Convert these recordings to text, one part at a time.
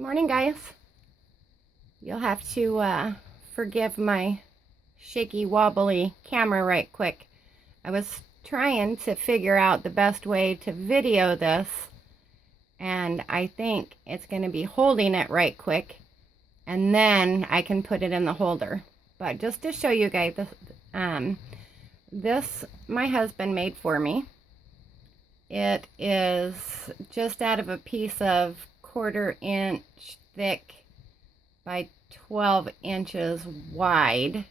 Good morning, guys. You'll have to forgive my shaky, wobbly camera right quick. I was trying to figure out the best way to video this, and I think it's going to be holding it right quick, and then I can put it in the holder. But just to show you guys, this my husband made for me. It is just out of a piece of 1/4 inch thick by 12 inches wide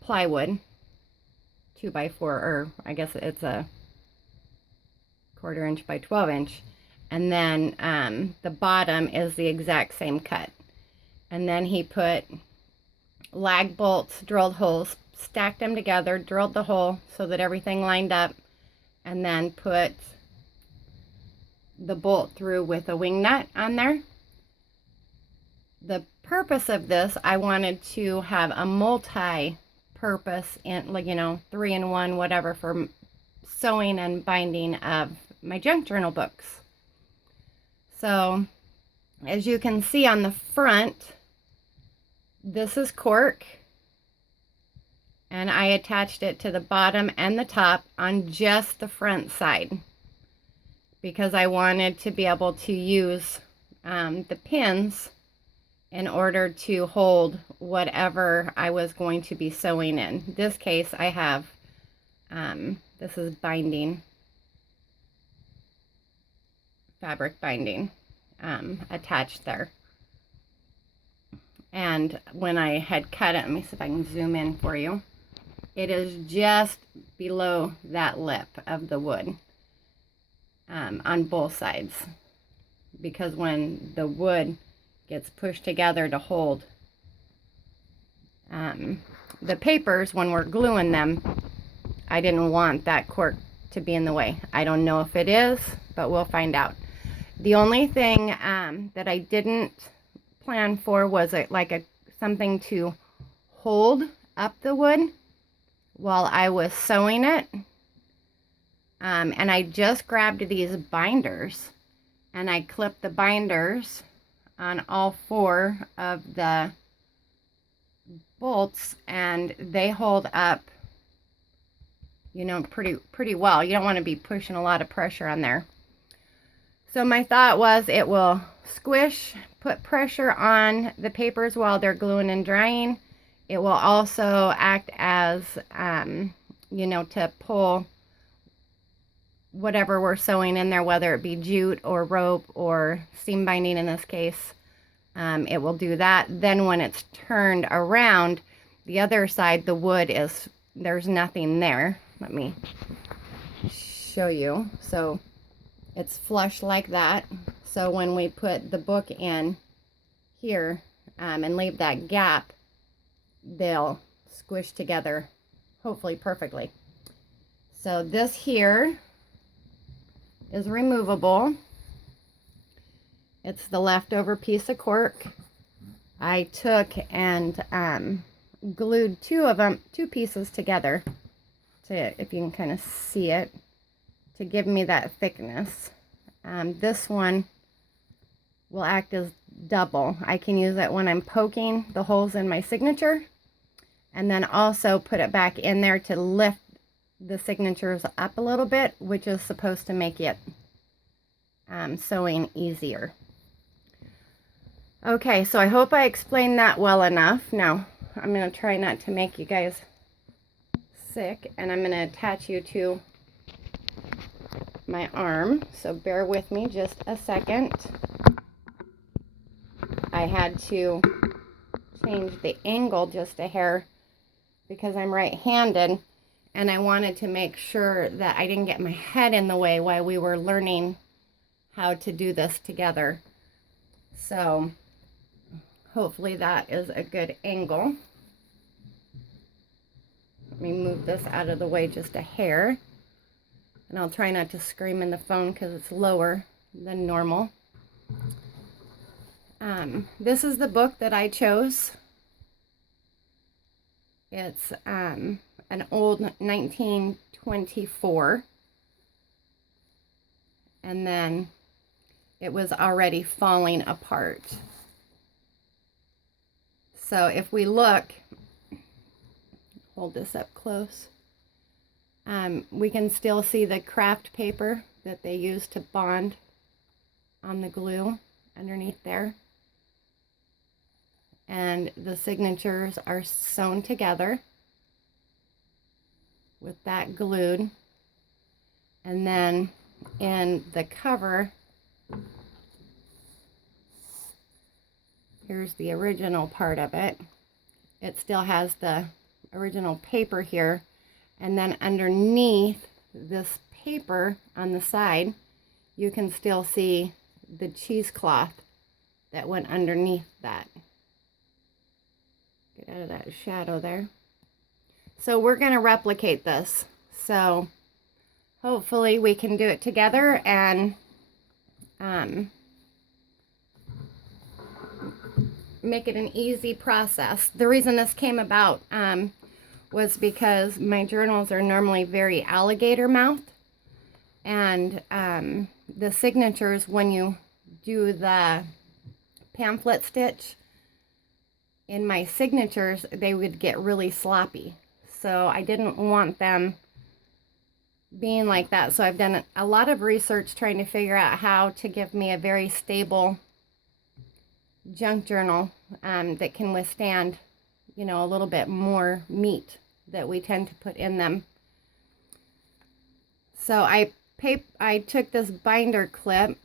plywood, 2x4, or I guess it's a 1/4 inch by 12 inch, and then the bottom is the exact same cut. And then he put lag bolts, drilled holes, stacked them together, drilled the hole so that everything lined up, and then put the bolt through with a wing nut on there. The purpose of this, I wanted to have a multi-purpose, in, like, 3-in-1, whatever, for sewing and binding of my junk journal books. So as you can see on the front, this is cork, and I attached it to the bottom and the top on just the front side because I wanted to be able to use the pins in order to hold whatever I was going to be sewing in. This case I have, this is binding, fabric binding attached there. And when I had cut it, let me see if I can zoom in for you. It is just below that lip of the wood on both sides, because when the wood gets pushed together to hold the papers when we're gluing them, I didn't want that cork to be in the way. I don't know if it is, but we'll find out. The only thing that I didn't plan for was something to hold up the wood while I was sewing it. And I just grabbed these binders and I clipped the binders on all 4 of the bolts, and they hold up, pretty well. You don't want to be pushing a lot of pressure on there. So my thought was it will squish, put pressure on the papers while they're gluing and drying. It will also act as, to pull whatever we're sewing in there, whether it be jute or rope or seam binding in this case. It will do that. Then when it's turned around, the other side, the wood there's nothing there. Let me show you. So it's flush like that. So when we put the book in here and leave that gap, they'll squish together, hopefully perfectly. So this here is removable. It's the leftover piece of cork. I took and glued 2 pieces together, if you can kind of see it, to give me that thickness. This one will act as double. I can use it when I'm poking the holes in my signature, and then also put it back in there to lift the signatures up a little bit, which is supposed to make it sewing easier. Okay, so I hope I explained that well enough. Now I'm going to try not to make you guys sick, and I'm going to attach you to my arm, so bear with me just a second. I had to change the angle just a hair because I'm right-handed, and I wanted to make sure that I didn't get my head in the way while we were learning how to do this together. So hopefully that is a good angle. Let me move this out of the way just a hair. And I'll try not to scream in the phone because it's lower than normal. This is the book that I chose. It's an old 1924. And then it was already falling apart. So if we look, hold this up close, we can still see the craft paper that they used to bond on the glue underneath there. And the signatures are sewn together with that glued. And then in the cover, here's the original part of it. It still has the original paper here. And then underneath this paper on the side, you can still see the cheesecloth that went underneath that. Get out of that shadow there. So we're going to replicate this. So hopefully we can do it together and make it an easy process. The reason this came about was because my journals are normally very alligator mouthed, and the signatures, when you do the pamphlet stitch in my signatures, they would get really sloppy. So I didn't want them being like that. So I've done a lot of research trying to figure out how to give me a very stable junk journal that can withstand, you know, a little bit more meat that we tend to put in them. So I took this binder clip,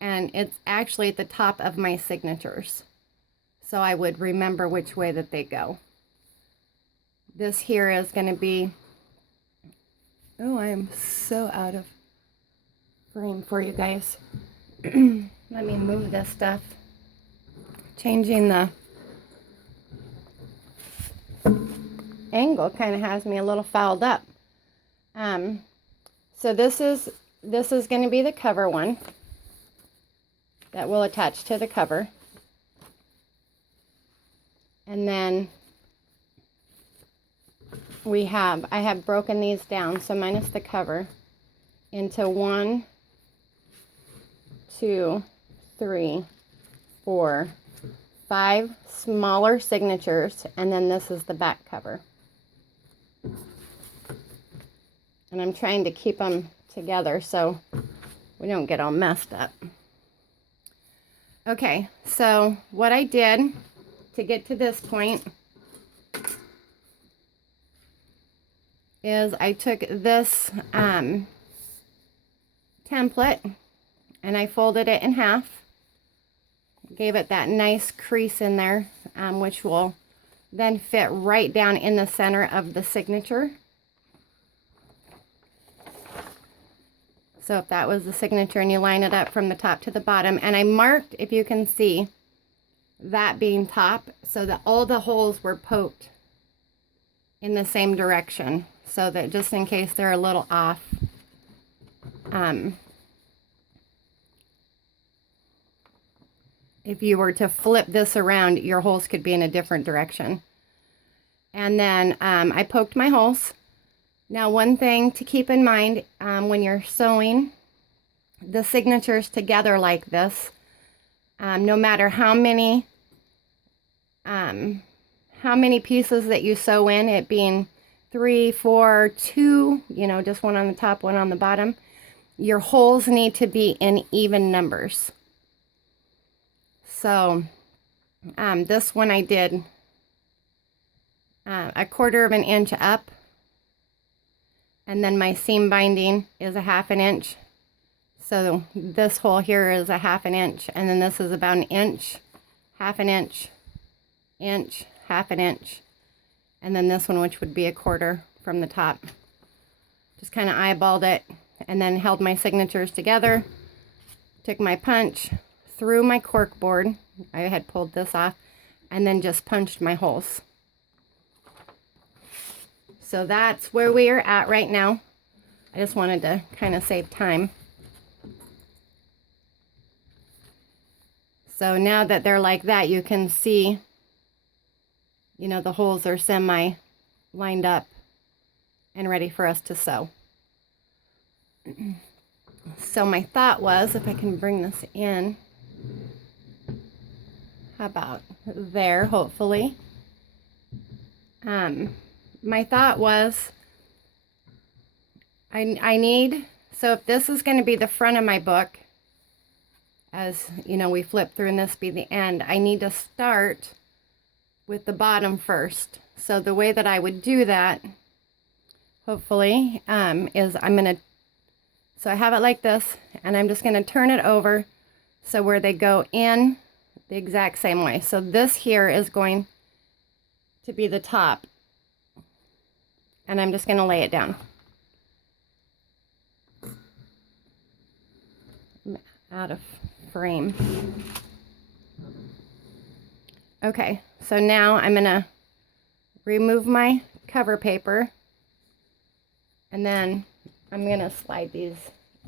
and it's actually at the top of my signatures, so I would remember which way that they go. This here is going to be, oh, I am so out of frame for you guys. Let me move this stuff. Changing the angle kind of has me a little fouled up. So this is going to be the cover one that will attach to the cover. And then I have broken these down, so minus the cover, into 1, 2, 3, 4, 5 smaller signatures, and then this is the back cover. And I'm trying to keep them together so we don't get all messed up. Okay, so what I did to get to this point is I took this template and I folded it in half, gave it that nice crease in there, which will then fit right down in the center of the signature. So if that was the signature, and you line it up from the top to the bottom, and I marked, if you can see, that being top, so that all the holes were poked in the same direction, so that just in case they're a little off, if you were to flip this around, your holes could be in a different direction. And then I poked my holes. Now, one thing to keep in mind when you're sewing the signatures together like this, no matter how many pieces that you sew in, it being 3, 4, 2, you know, just one on the top, one on the bottom, your holes need to be in even numbers. So this one I did 1/4 inch up, and then my seam binding is 1/2 inch. So this hole here is 1/2 inch, and then this is about 1 inch, 1/2 inch, inch, 1/2 inch, and then this one, which would be 1/4 from the top. Just kind of eyeballed it, and then held my signatures together, took my punch through my cork board, I had pulled this off, and then just punched my holes. So that's where we are at right now. I just wanted to kind of save time. So now that they're like that, you can see, you know, the holes are semi lined up and ready for us to sew. So my thought was, if I can bring this in, how about there, hopefully. My thought was, I need, so if this is going to be the front of my book, as you know, we flip through and this be the end, I need to start with the bottom first. So the way that I would do that, hopefully, is I'm going to, so I have it like this, and I'm just going to turn it over so where they go in the exact same way. So this here is going to be the top, and I'm just going to lay it down. I'm out of frame. Okay, so now I'm going to remove my cover paper, and then I'm going to slide these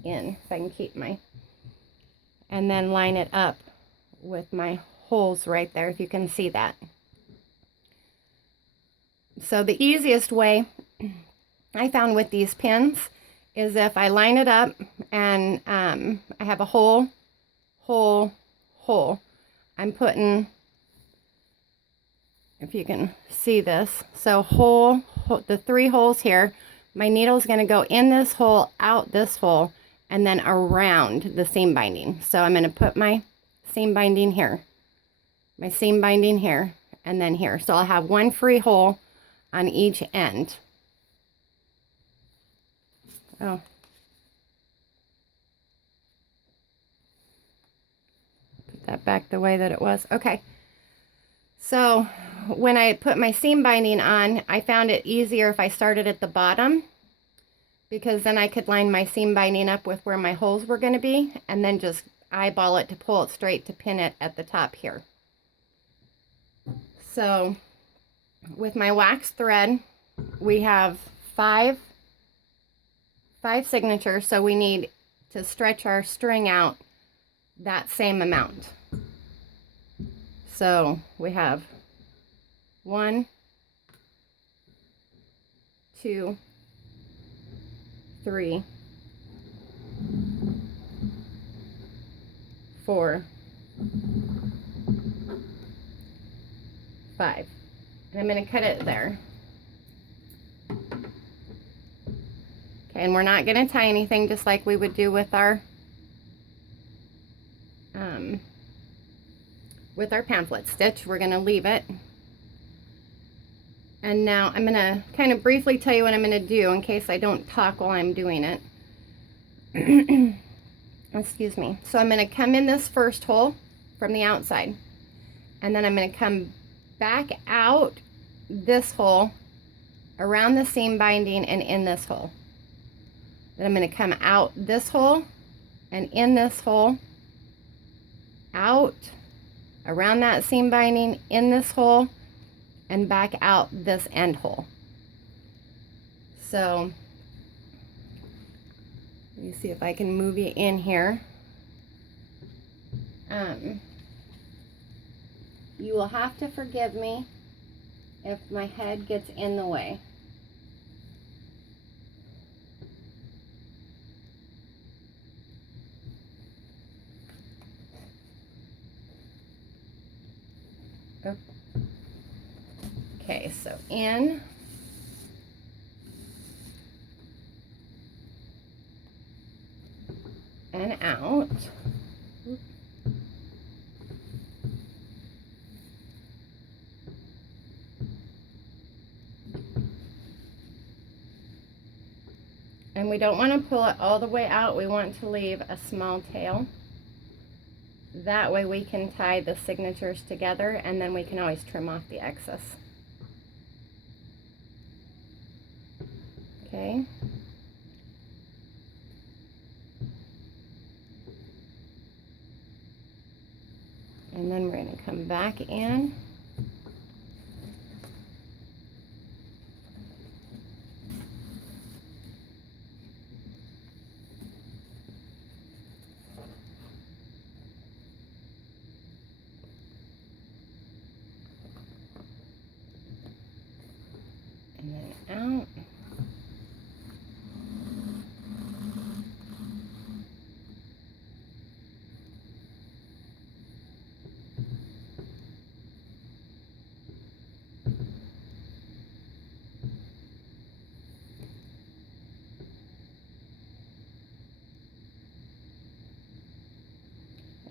in if I can keep my, and then line it up with my holes right there, if you can see that. So the easiest way I found with these pins is if I line it up and I have a hole, I'm putting, if you can see this, so hole, the 3 holes here, my needle is going to go in this hole, out this hole, and then around the seam binding. So I'm going to put my seam binding here, my seam binding here, and then here. So I'll have 1 free hole on each end. Oh. Put that back the way that it was. Okay. So when I put my seam binding on, I found it easier if I started at the bottom, because then I could line my seam binding up with where my holes were going to be, and then just eyeball it to pull it straight to pin it at the top here. So with my wax thread, we have five signatures, so we need to stretch our string out that same amount. So we have 1, 2, 3, 4, 5. And I'm going to cut it there. Okay, and we're not going to tie anything, just like we would do with our pamphlet stitch. We're going to leave it. And now I'm going to kind of briefly tell you what I'm going to do in case I don't talk while I'm doing it. Excuse me. So I'm going to come in this first hole from the outside, and then I'm going to come back out this hole, around the seam binding, and in this hole. Then I'm going to come out this hole and in this hole, out, around that seam binding, in this hole, and back out this end hole. So let me see if I can move you in here. You will have to forgive me if my head gets in the way. Okay, so in, and out. And we don't want to pull it all the way out. We want to leave a small tail. That way we can tie the signatures together, and then we can always trim off the excess. Okay. And then we're going to come back in. And then out.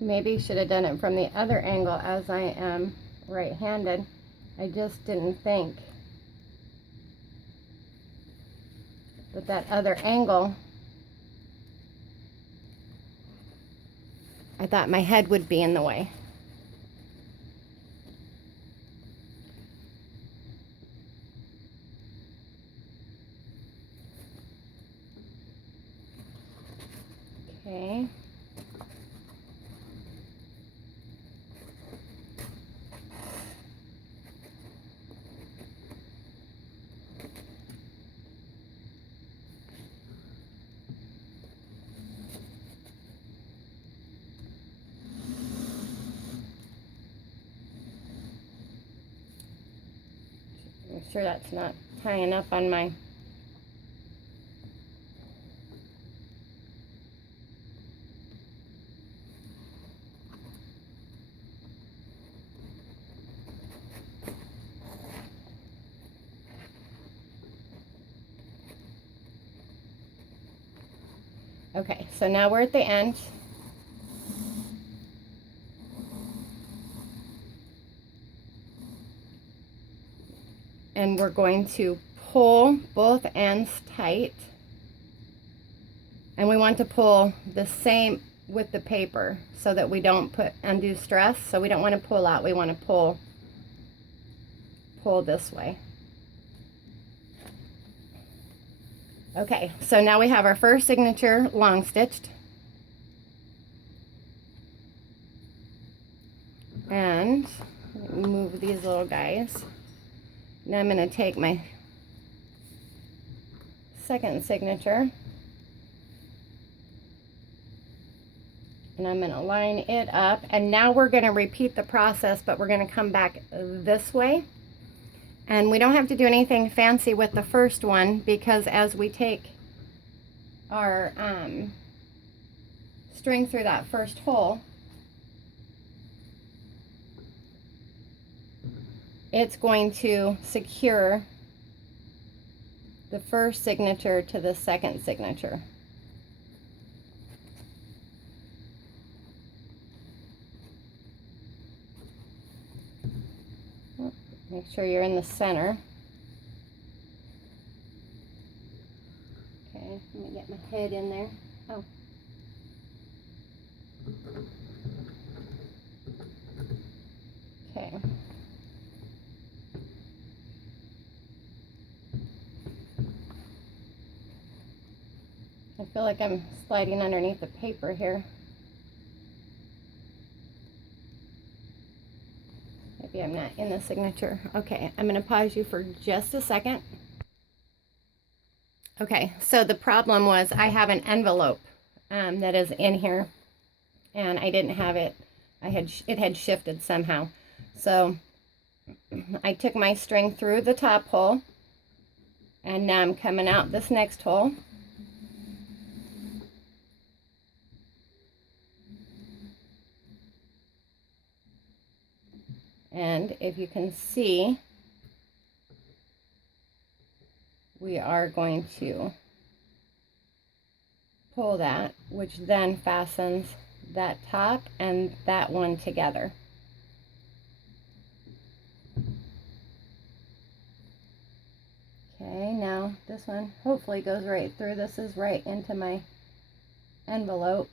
maybe should have done it from the other angle, as I am right-handed. I just didn't think that that other angle, I thought my head would be in the way. Okay. I'm sure that's not tying up on my Okay, so now we're at the end. And we're going to pull both ends tight. And we want to pull the same with the paper so that we don't put undue stress. So we don't want to pull out, we want to pull this way. Okay, so now we have our first signature long stitched. And move these little guys. Now I'm going to take my second signature and I'm going to line it up. And now we're going to repeat the process, but we're going to come back this way. And we don't have to do anything fancy with the first one, because as we take our string through that first hole, it's going to secure the first signature to the second signature. Make sure you're in the center. Okay, let me get my head in there. Oh. Okay. I feel like I'm sliding underneath the paper here. Maybe I'm not in the signature. Okay, I'm going to pause you for just a second. Okay, so the problem was I have an envelope that is in here, and I didn't have it. It had shifted somehow. So I took my string through the top hole, and now I'm coming out this next hole. And if you can see, we are going to pull that, which then fastens that top and that one together. Okay, now this one hopefully goes right through. This is right into my envelope.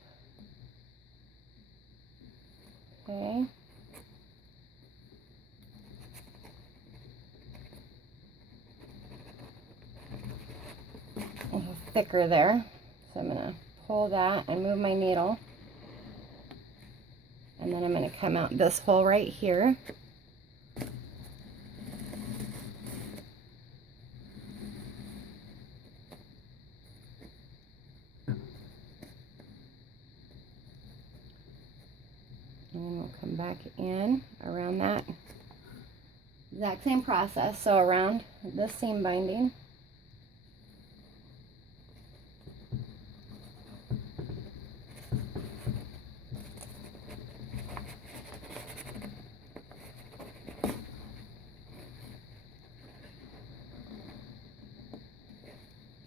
Okay. A little thicker there. So I'm going to pull that and move my needle. And then I'm going to come out this hole right here. And then we'll come back in around that. Exact same process. So around this seam binding.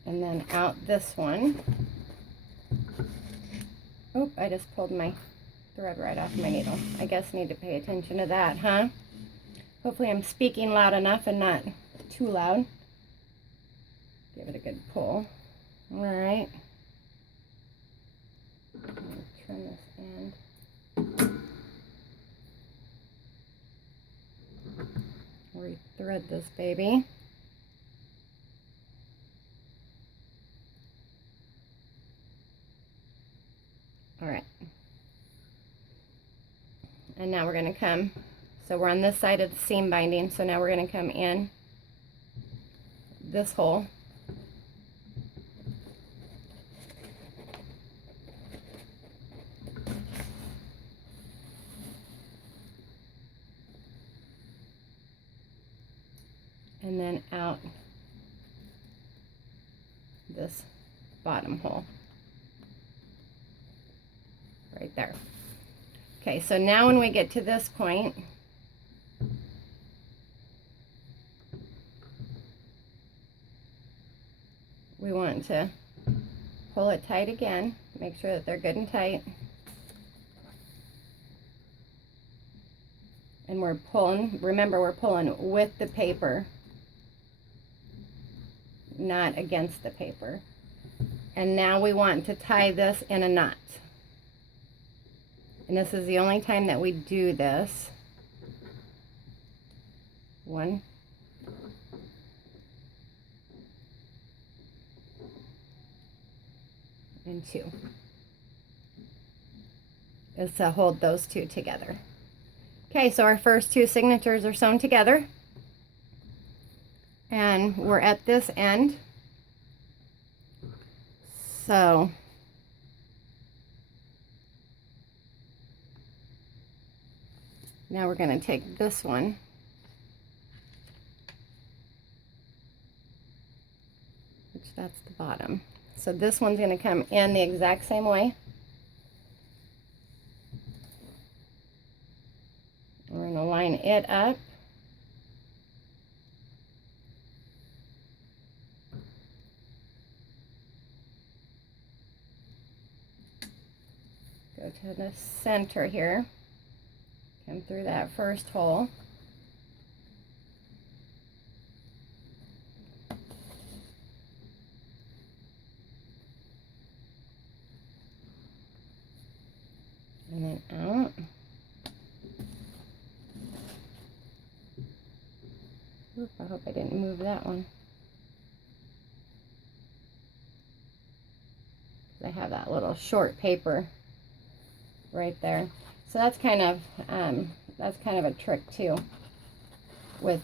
And then out this one. Oh, I just pulled my thread right off my needle. I guess I need to pay attention to that, huh? Hopefully I'm speaking loud enough and not too loud. Give it a good pull. All right. Trim this end. Re-thread this baby. All right. And now we're going to come, so we're on this side of the seam binding, so now we're going to come in this hole. And then out this bottom hole. Right there. Okay, so now when we get to this point, we want to pull it tight again. Make sure that they're good and tight. And we're pulling, remember we're pulling with the paper, not against the paper. And now we want to tie this in a knot. And this is the only time that we do this. 1, 2. Is to hold those two together. Okay, so our first 2 signatures are sewn together. And we're at this end. So now we're going to take this one, which that's the bottom. So this one's going to come in the exact same way. We're going to line it up. Go to the center here. Come through that first hole. And then out. Oop, I hope I didn't move that one. I have that little short paper right there. So that's kind of a trick too, with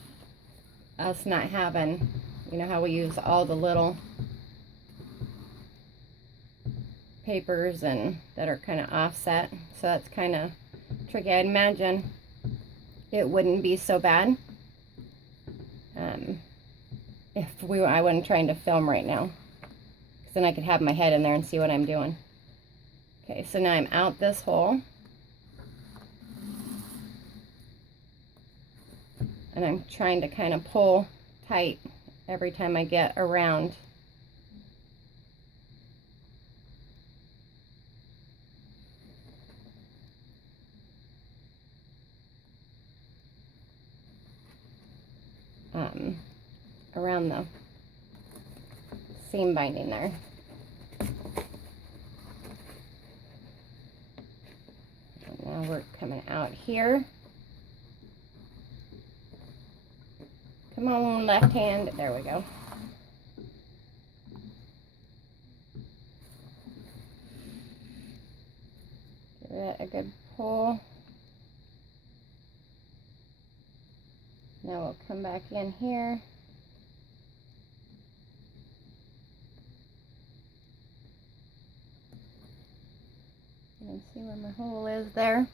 us not having, you know how we use all the little papers and that are kind of offset. So that's kind of tricky. I'd imagine it wouldn't be so bad if I wasn't trying to film right now, because then I could have my head in there and see what I'm doing. Okay, so now I'm out this hole. And I'm trying to kind of pull tight every time I get around. Around the seam binding there. And now we're coming out here. Come on, left hand. There we go. Give it a good pull. Now we'll come back in here. You can see where my hole is there.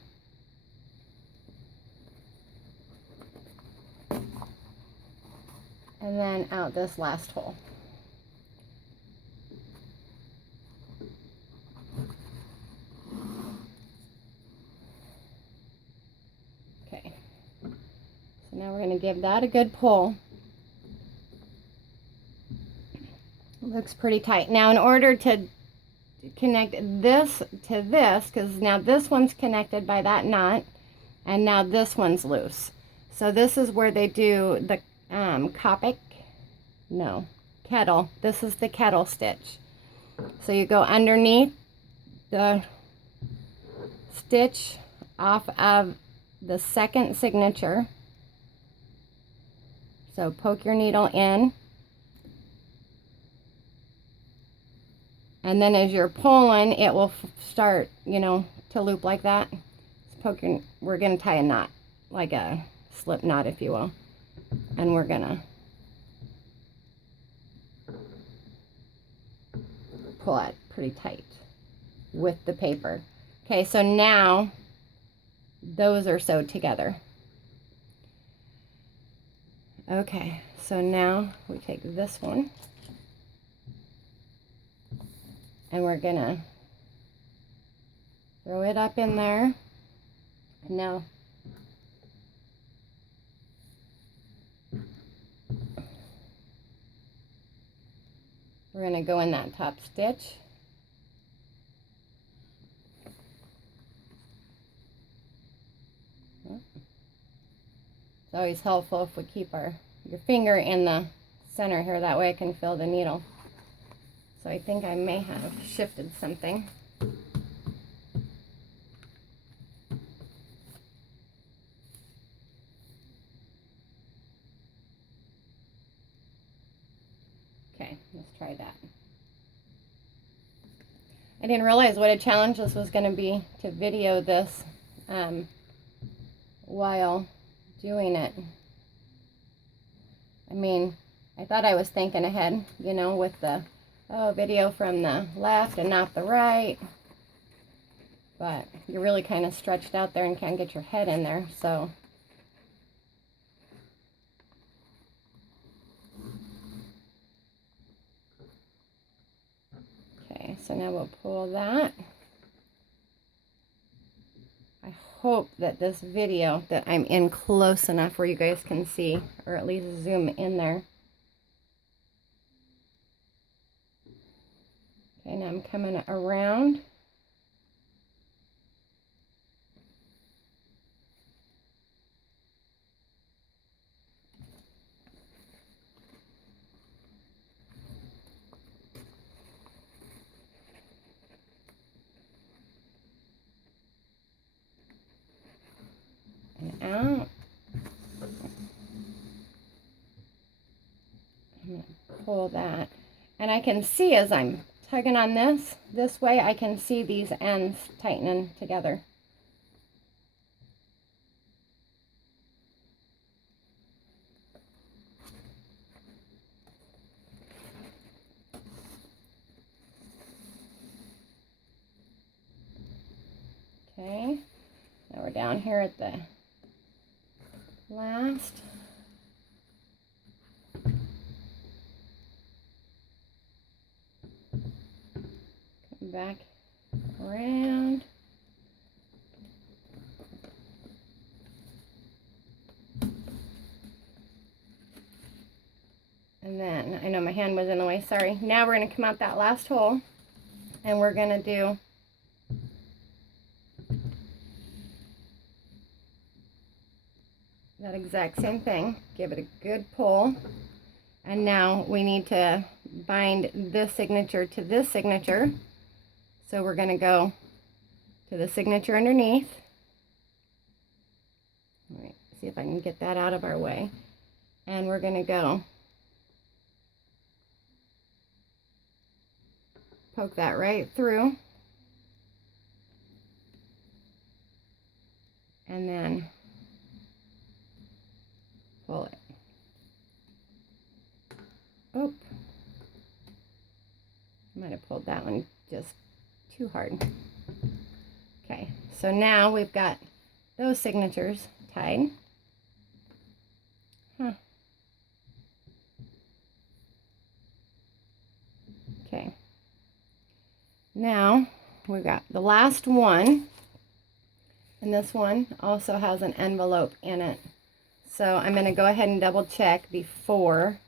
And then out this last hole. Okay. So now we're going to give that a good pull. Looks pretty tight. Now in order to connect this to this, because now this one's connected by that knot, and now this one's loose. So this is where they do the kettle. This is the kettle stitch. So you go underneath the stitch off of the second signature. So poke your needle in, and then as you're pulling, it will start, you know, to loop like that. We're going to tie a knot, like a slip knot, if you will, and we're going to pull it pretty tight with the paper. Okay, so now those are sewed together. Okay, so now we take this one and we're gonna throw it up in there. Now we're gonna go in that top stitch. It's always helpful if we keep your finger in the center here, that way I can feel the needle. So I think I may have shifted something. Okay, let's try that. I didn't realize what a challenge this was going to be to video this while doing it. I mean, I thought I was thinking ahead, you know, with the video from the left and not the right, but you're really kind of stretched out there and can't get your head in there. So okay, so now we'll pull that. I hope that this video, that I'm in close enough where you guys can see, or at least zoom in there. Okay, now I'm coming around. And out. I'm going to pull that. And I can see as I'm tugging on this way, I can see these ends tightening together. Okay, now we're down here at the last. Come back around. And then, I know my hand was in the way, sorry. Now we're going to come out that last hole, and we're going to do that exact same thing. Give it a good pull. And now we need to bind this signature to this signature. So we're going to go to the signature underneath. All right, see if I can get that out of our way. And we're going to go poke that right through. And then pull it. Oh, might have pulled that one just too hard. Okay, so now we've got those signatures tied. Okay, now we've got the last one, and this one also has an envelope in it. So I'm going to go ahead and double check before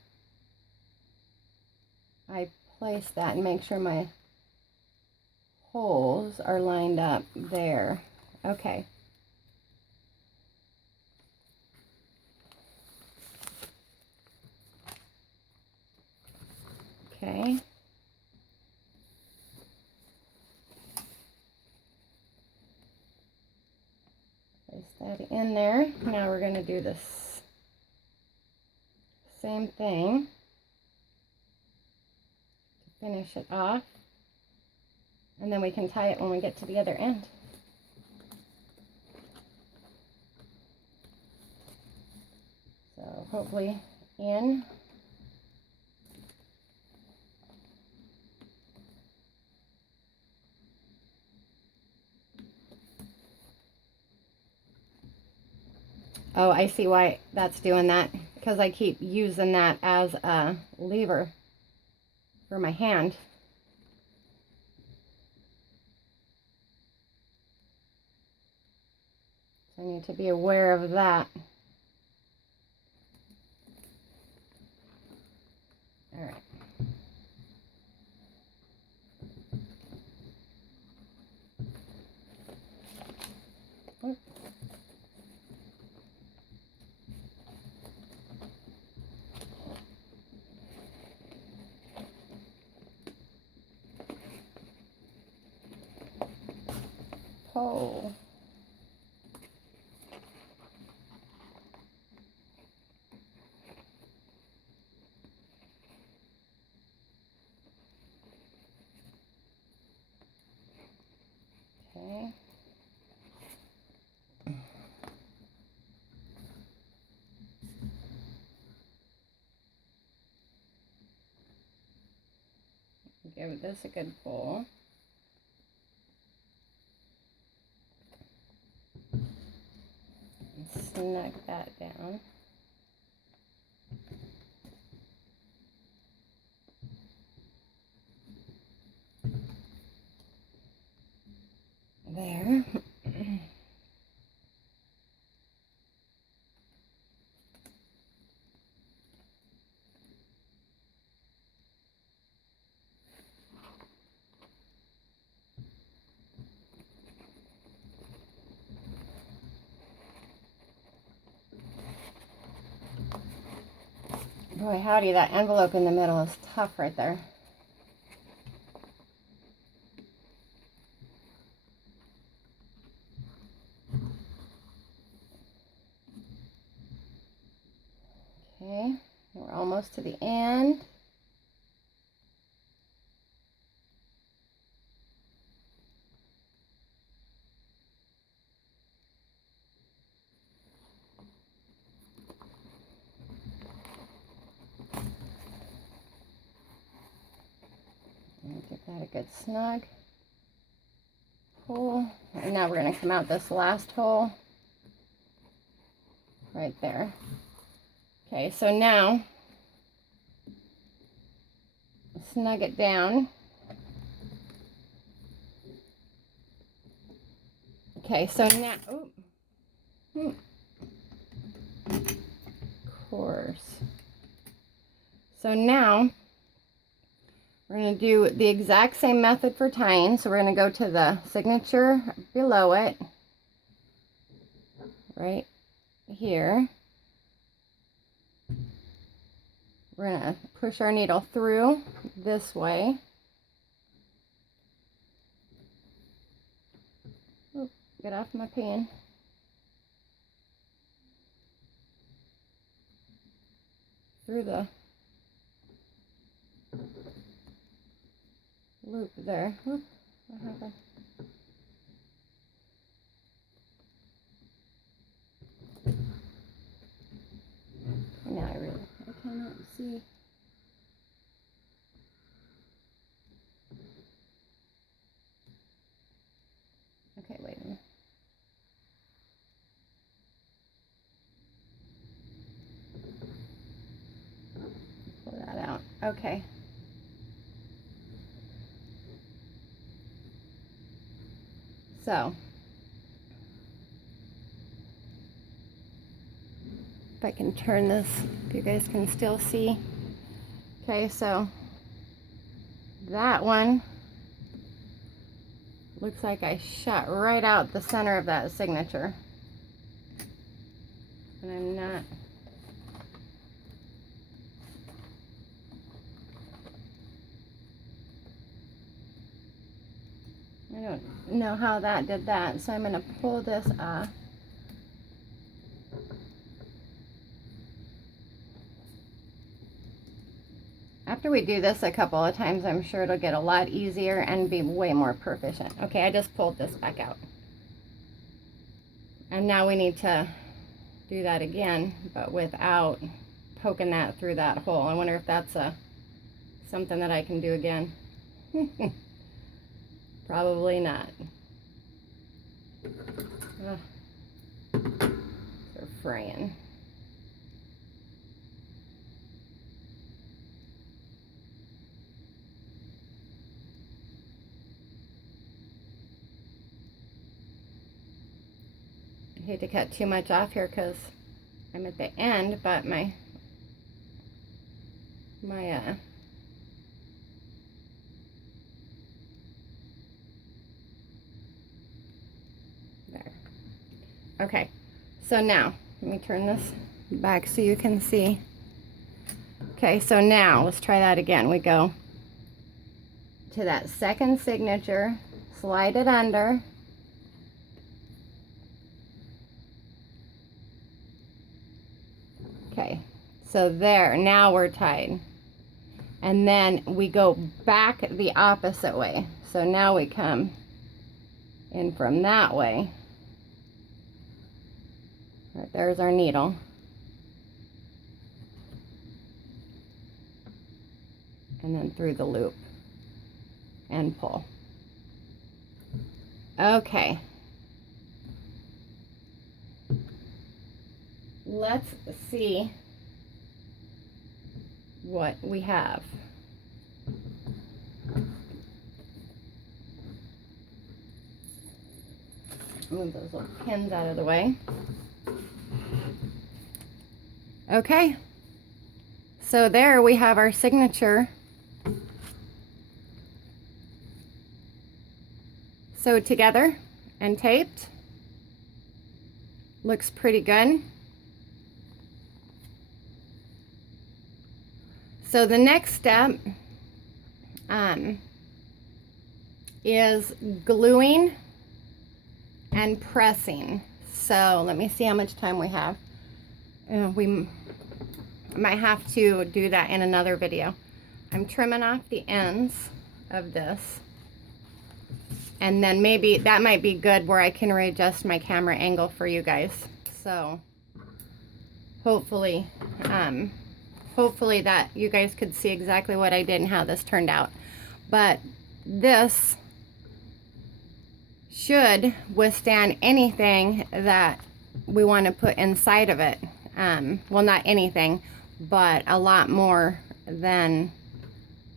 I place that and make sure my holes are lined up there. Okay. Okay. Place that in there. Now we're going to do this same thing to finish it off. And then we can tie it when we get to the other end. So hopefully in. Oh, I see why that's doing that, because I keep using that as a lever for my hand. So I need to be aware of that. All right. Oops. Pull. Okay. Give this a good pull. And snug that down. There. Boy, howdy, that envelope in the middle is tough right there. Okay, we're almost to the end. Give that a good snug pull. And now we're going to come out this last hole right there. Okay, so now snug it down. Okay, so now, of course. So now we're going to do the exact same method for tying. So we're going to go to the signature below it, right here. We're going to push our needle through this way. Oop, get off my pen. Through the loop there. Oop, what happened? Now I cannot see. Okay, wait a minute. Pull that out. Okay. So, if I can turn this, if you guys can still see. Okay, so that one Looks like I shot right out the center of that signature. And I'm not... I don't know how that did that, so I'm going to pull this off. After we do this a couple of times, I'm sure it'll get a lot easier and be way more proficient. Okay, I just pulled this back out. And now we need to do that again, but without poking that through that hole. I wonder if that's something that I can do again. Probably not. Ugh. They're fraying. I hate to cut too much off here because I'm at the end, but my there. Okay, so now let me turn this back so you can see. Okay, so now let's try that again. We go to that second signature, slide it under. Okay, so there, now we're tied. And then we go back the opposite way. So now we come in from that way. Right, there's our needle. And then through the loop and pull. Okay. Let's see what we have. Move those little pins out of the way. Okay, so there we have our signature sewed together and taped. Looks pretty good. So the next step is gluing and pressing. So let me see how much time we have. We might have to do that in another video. I'm trimming off the ends of this, and then maybe that might be good where I can readjust my camera angle for you guys. So hopefully that you guys could see exactly what I did and how this turned out. But this should withstand anything that we want to put inside of it. Well, not anything, but a lot more than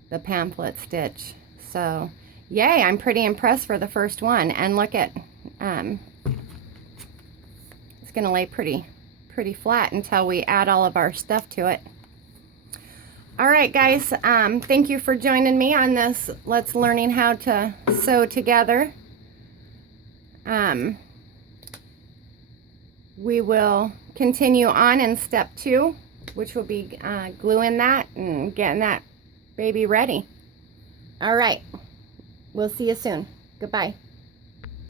the pamphlet stitch. So yay, I'm pretty impressed for the first one. And look at, it's gonna lay pretty flat until we add all of our stuff to it. All right, guys, thank you for joining me on this Let's Learning How to Sew Together. We will continue on in step 2, which will be gluing that and getting that baby ready. All right, we'll see you soon. Goodbye.